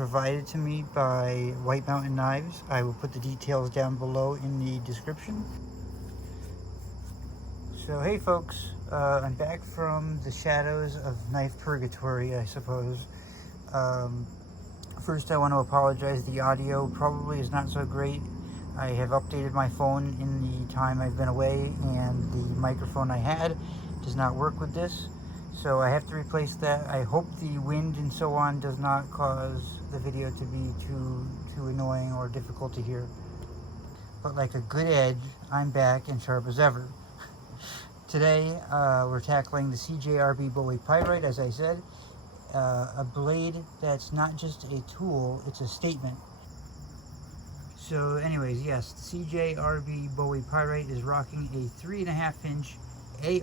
provided to me by White Mountain Knives. I will put the details down below in the description. So hey folks, I'm back from the shadows of knife purgatory, I suppose. First I want to apologize, the audio probably is not so great. I have updated my phone in the time I've been away, and the microphone I had does not work with this. So I have to replace that. I hope the wind and so on does not cause the video to be too annoying or difficult to hear. But like a good edge, I'm back and sharp as ever. Today we're tackling the CJRB Bowie Pyrite, as I said. A blade that's not just a tool, it's a statement. So anyways, yes, the CJRB Bowie Pyrite is rocking a 3.5-inch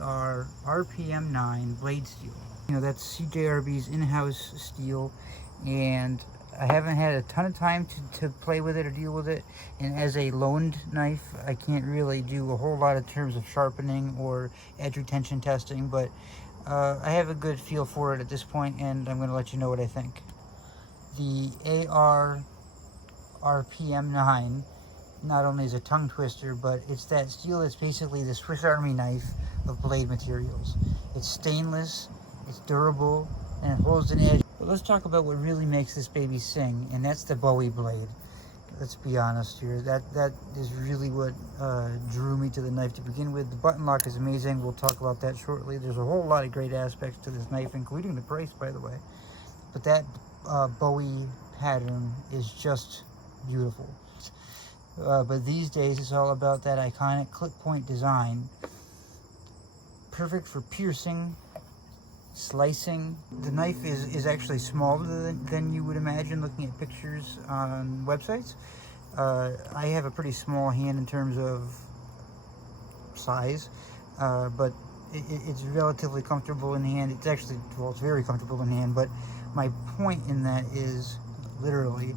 AR RPM 9 blade steel. You know, that's CJRB's in-house steel, and I haven't had a ton of time to play with it or deal with it, and as a loaned knife I can't really do a whole lot in terms of sharpening or edge retention testing, but I have a good feel for it at this point, and I'm going to let you know what I think. The AR RPM 9 not only is a tongue twister, but it's that steel that's basically the Swiss Army knife of blade materials. It's stainless, it's durable, and it holds an edge. But let's talk about what really makes this baby sing, and that's the Bowie blade. Let's be honest here. That is really what drew me to the knife to begin with. The button lock is amazing. We'll talk about that shortly. There's a whole lot of great aspects to this knife, including the price, by the way. But that Bowie pattern is just beautiful. But these days it's all about that iconic clip point design. Perfect for piercing, slicing. The knife is actually smaller than you would imagine looking at pictures on websites. I have a pretty small hand in terms of size, but it's relatively comfortable in hand. It's actually, well, it's very comfortable in hand, but my point in that is literally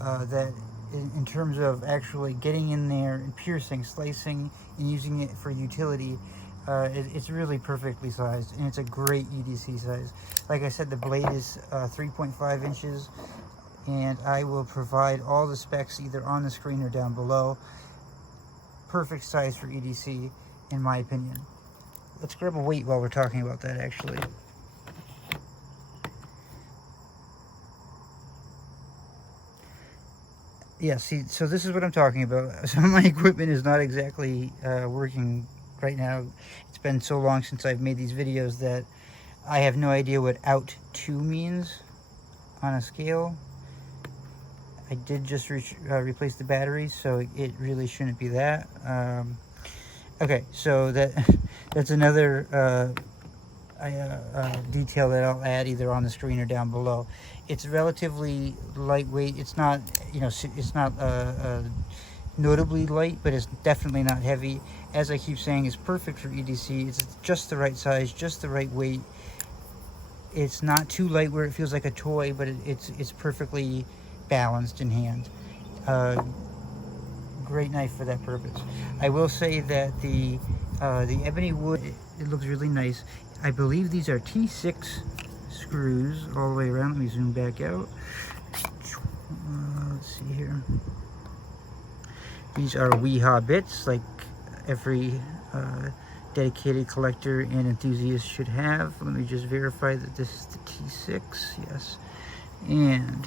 that in terms of actually getting in there and piercing, slicing, and using it for utility, it's really perfectly sized, and it's a great EDC size. Like I said, the blade is 3.5 inches, and I will provide all the specs either on the screen or down below. Perfect size for EDC, in my opinion. Let's grab a weight while we're talking about that, actually. Yeah, see, so this is what I'm talking about. Some of my equipment is not exactly working right now. It's been so long since I've made these videos that I have no idea what out 2 means on a scale. I did just replace the batteries, so it really shouldn't be that. Okay, so that's another detail that I'll add either on the screen or down below. It's relatively lightweight. It's not, you know, it's not notably light, but it's definitely not heavy. As I keep saying, it's perfect for EDC. It's just the right size, just the right weight. It's not too light where it feels like a toy, but it's perfectly balanced in hand. Great knife for that purpose. I will say that the ebony wood, it looks really nice. I believe these are T6 screws all the way around. Let me zoom back out. Let's see here. These are Weehaw bits, like every dedicated collector and enthusiast should have. Let me just verify that this is the T6. Yes. And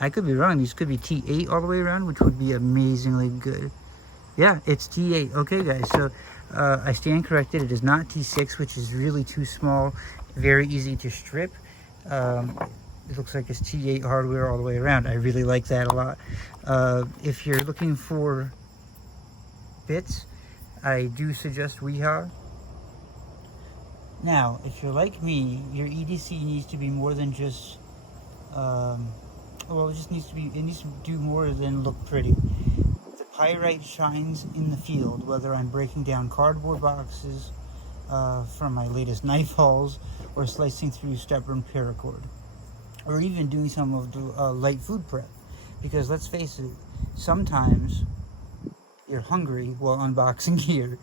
I could be wrong. These could be T8 all the way around, which would be amazingly good. Yeah, it's T8. Okay, guys, so I stand corrected. It is not T6, which is really too small, very easy to strip. It looks like it's T8 hardware all the way around. I really like that a lot. If you're looking for bits, I do suggest Weehaw. Now, if you're like me, your EDC needs to be more than just well, it needs to do more than look pretty. The Pyrite shines in the field, whether I'm breaking down cardboard boxes from my latest knife hauls, or slicing through stubborn paracord, or even doing some of the light food prep. Because let's face it, sometimes you're hungry while unboxing gear.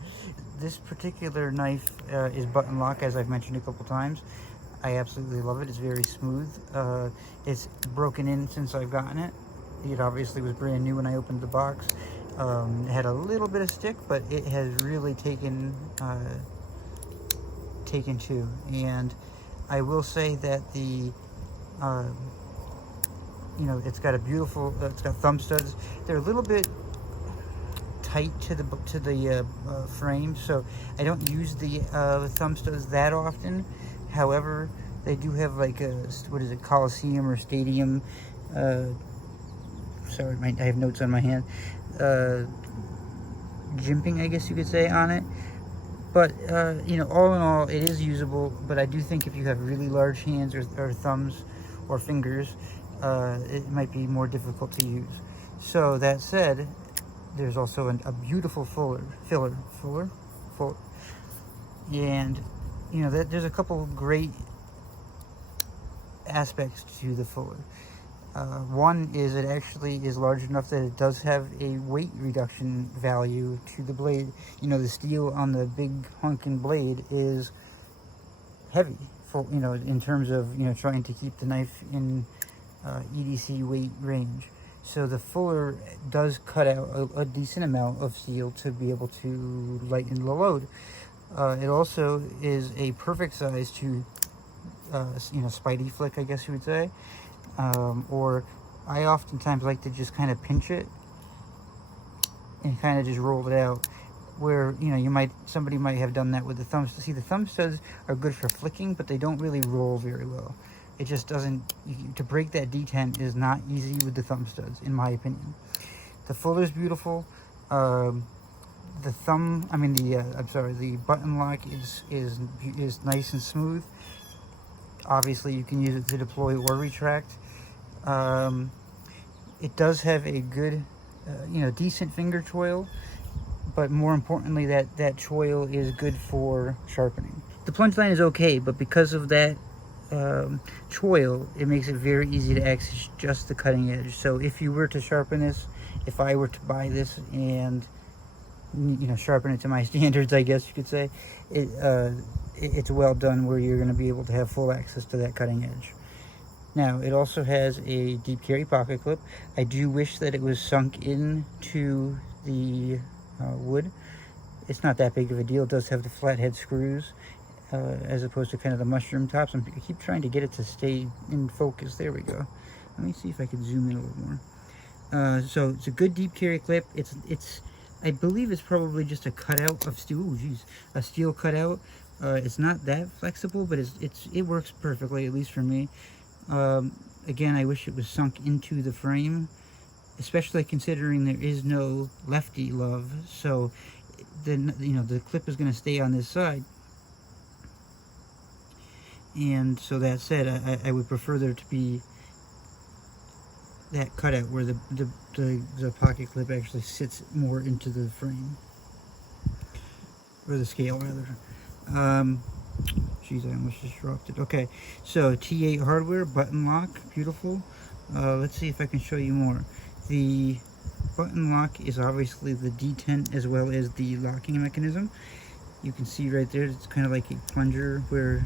this particular knife is button lock, as I've mentioned a couple times. I absolutely love it. It's very smooth. It's broken in since I've gotten it. It obviously was brand new when I opened the box. It had a little bit of stick, but it has really taken to. And I will say that the it's got a beautiful, it's got thumb studs. They're a little bit tight to the frame, so I don't use the thumb studs that often. However, they do have like a, what is it, Coliseum or Stadium, sorry, I have notes on my hand, jimping, I guess you could say, on it. But, all in all, it is usable, but I do think if you have really large hands or thumbs or fingers, it might be more difficult to use. So, that said, there's also a beautiful filler. And, there's a couple great aspects to the fuller. One is it actually is large enough that it does have a weight reduction value to the blade. The steel on the big hunking blade is heavy, in terms of, trying to keep the knife in EDC weight range. So the fuller does cut out a decent amount of steel to be able to lighten the load. It also is a perfect size to, spidey flick, I guess you would say. Or I oftentimes like to just kind of pinch it and kind of just roll it out, where somebody might have done that with the thumb studs. See, the thumb studs are good for flicking, but they don't really roll very well. It just doesn't, to break that detent is not easy with the thumb studs, in my opinion. The fuller's beautiful. The button lock is nice and smooth. Obviously, you can use it to deploy or retract. It does have a good, decent finger choil, but more importantly, that choil is good for sharpening. The plunge line is okay, but because of that choil, it makes it very easy to access just the cutting edge. So if you were to sharpen this, if I were to buy this and sharpen it to my standards, I guess you could say, it's well done, where you're going to be able to have full access to that cutting edge. Now, it also has a deep carry pocket clip. I do wish that it was sunk into the wood. It's not that big of a deal. It does have the flathead screws, as opposed to kind of the mushroom tops. I keep trying to get it to stay in focus. There we go. Let me see if I can zoom in a little more. So it's a good deep carry clip. I believe it's probably just a cutout of steel. Ooh, geez, a steel cutout. It's not that flexible, but it works perfectly, at least for me. Again, I wish it was sunk into the frame, especially considering there is no lefty love. So then, the clip is going to stay on this side. And so that said, I would prefer there to be that cutout where the pocket clip actually sits more into the frame, or the scale rather. Geez, I almost just dropped it. Okay, so T8 hardware, button lock, beautiful. Let's see if I can show you more. The button lock is obviously the detent as well as the locking mechanism. You can see right there, it's kind of like a plunger where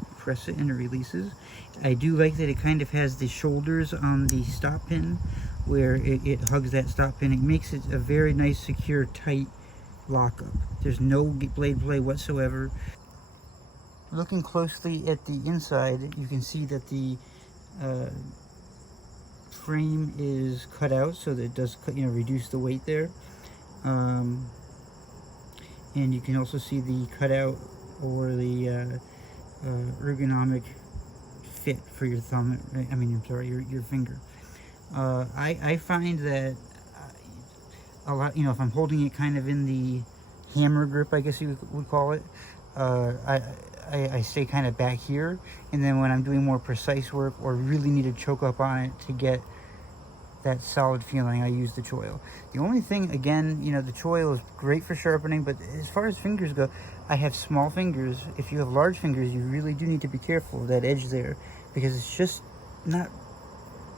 you press it and it releases. I do like that it kind of has the shoulders on the stop pin where it hugs that stop pin. It makes it a very nice, secure, tight lockup. There's no blade play whatsoever. Looking closely at the inside, you can see that the frame is cut out, so that it does reduce the weight there. And you can also see the cutout or the ergonomic fit for your thumb. Your finger. I find that a lot, if I'm holding it kind of in the hammer grip, I guess you would call it, I stay kind of back here, and then when I'm doing more precise work or really need to choke up on it to get that solid feeling, I use the choil. The only thing, again, the choil is great for sharpening, but as far as fingers go, I have small fingers. If you have large fingers, you really do need to be careful of that edge there, because it's just not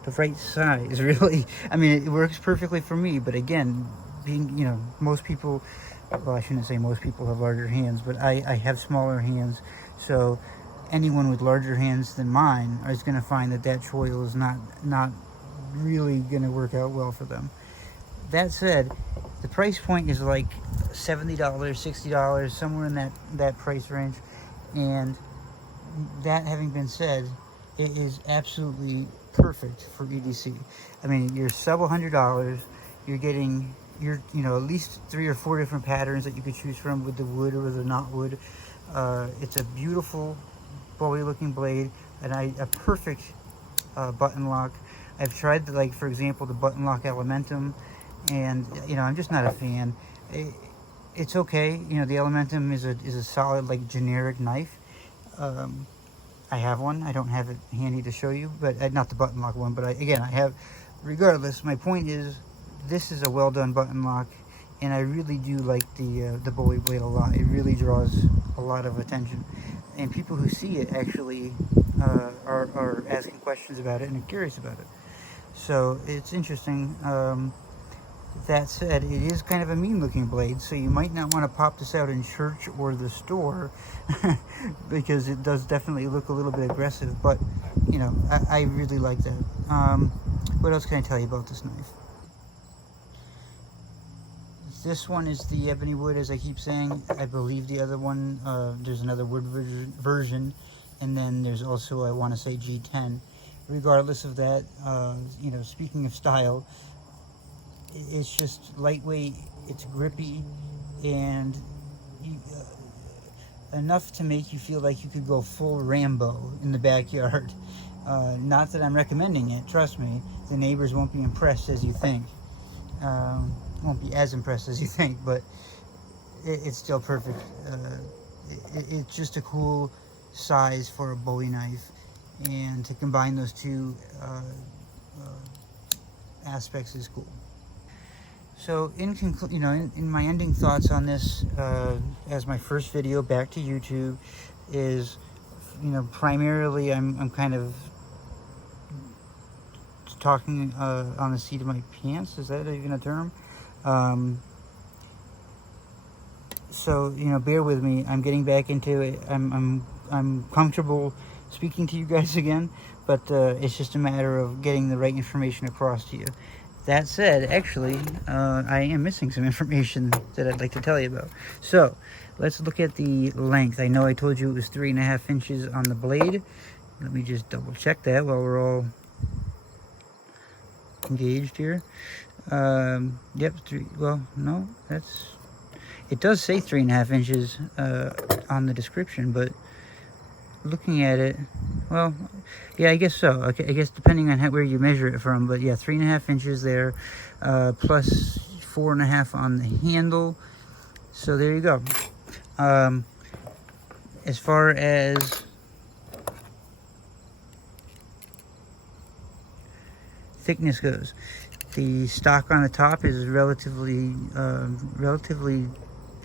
the right size, really. I mean, it works perfectly for me, but again, being, most people well, I shouldn't say most people have larger hands, but I have smaller hands, so anyone with larger hands than mine is going to find that that choil is not really going to work out well for them. That said, the price point is like $70, $60, somewhere in that price range. And that having been said, it is absolutely perfect for EDC. I mean, you're sub $100. You're getting at least 3 or 4 different patterns that you could choose from with the wood or the not wood. It's a beautiful Bowie looking blade, and a perfect button lock. I've tried for example, the button lock Elementum, and I'm just not a fan. It's okay. The Elementum is a solid, like, generic knife. I have one. I don't have it handy to show you, but not the button lock one, but I have. Regardless, my point is, this is a well done button lock, and I really do like the Bowie blade a lot. It really draws a lot of attention, and people who see it actually are asking questions about it and are curious about it. So it's interesting. That said, it is kind of a mean looking blade, so you might not want to pop this out in church or the store because it does definitely look a little bit aggressive, but I really like that. What else can I tell you about this knife? This one is the ebony wood, as I keep saying. I believe the other one, there's another wood version, and then there's also, I want to say, G10. Regardless of that, speaking of style, it's just lightweight, it's grippy, and enough to make you feel like you could go full Rambo in the backyard. Not that I'm recommending it, trust me. The neighbors won't be impressed as you think. Won't be as impressed as you think, but it's still perfect. It's just a cool size for a Bowie knife, and to combine those two aspects is cool. So in my ending thoughts on this, as my first video back to YouTube, is primarily I'm kind of talking on the seat of my pants. Is that even a term? So bear with me. I'm getting back into it. I'm comfortable speaking to you guys again, but it's just a matter of getting the right information across to you. That said, actually, I am missing some information that I'd like to tell you about. So, let's look at the length. I know I told you it was 3.5 inches on the blade. Let me just double check that while we're all engaged here. Yep, it does say 3.5 inches on the description, but looking at it, well, yeah, I guess so. Okay, I guess depending on where you measure it from, but yeah, 3.5 inches there, plus 4.5 on the handle. So there you go. As far as thickness goes, the stock on the top is relatively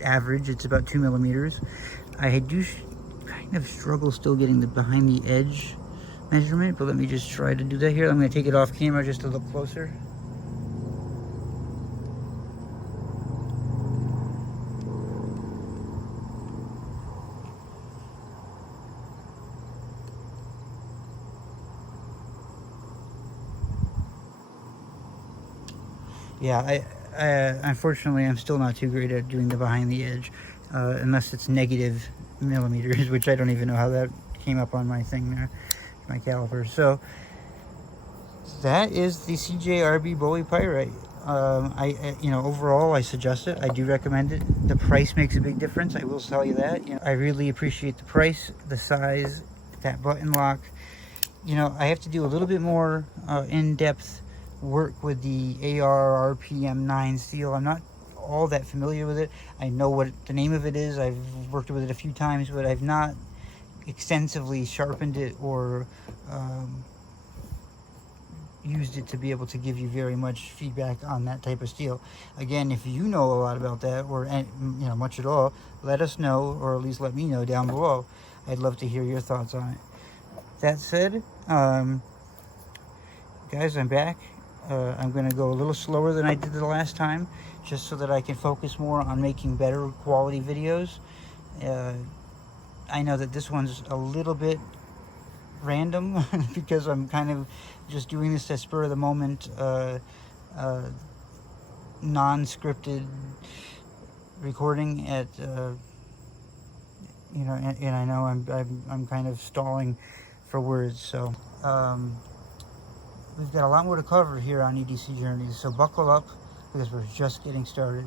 average. It's about 2 millimeters. I do kind of struggle still getting the behind the edge measurement, but let me just try to do that here. I'm going to take it off camera just to look closer. Yeah, unfortunately, I'm still not too great at doing the behind the edge, unless it's negative millimeters, which I don't even know how that came up on my thing there, my caliper. So that is the CJRB Bowie Pyrite. Overall, I suggest it. I do recommend it. The price makes a big difference. I will tell you that. I really appreciate the price, the size, that button lock. I have to do a little bit more in-depth work with the AR RPM9 steel. I'm not all that familiar with it. I know what the name of it is. I've worked with it a few times, but I've not extensively sharpened it or used it to be able to give you very much feedback on that type of steel. Again, if you know a lot about that, or much at all, let us know, or at least let me know down below. I'd love to hear your thoughts on it. That said, guys, I'm back. I'm going to go a little slower than I did the last time, just so that I can focus more on making better quality videos. I know that this one's a little bit random because I'm kind of just doing this at spur of the moment, non-scripted recording at you know, and I know I'm kind of stalling for words, so we've got a lot more to cover here on EDC Journeys, so buckle up because we're just getting started.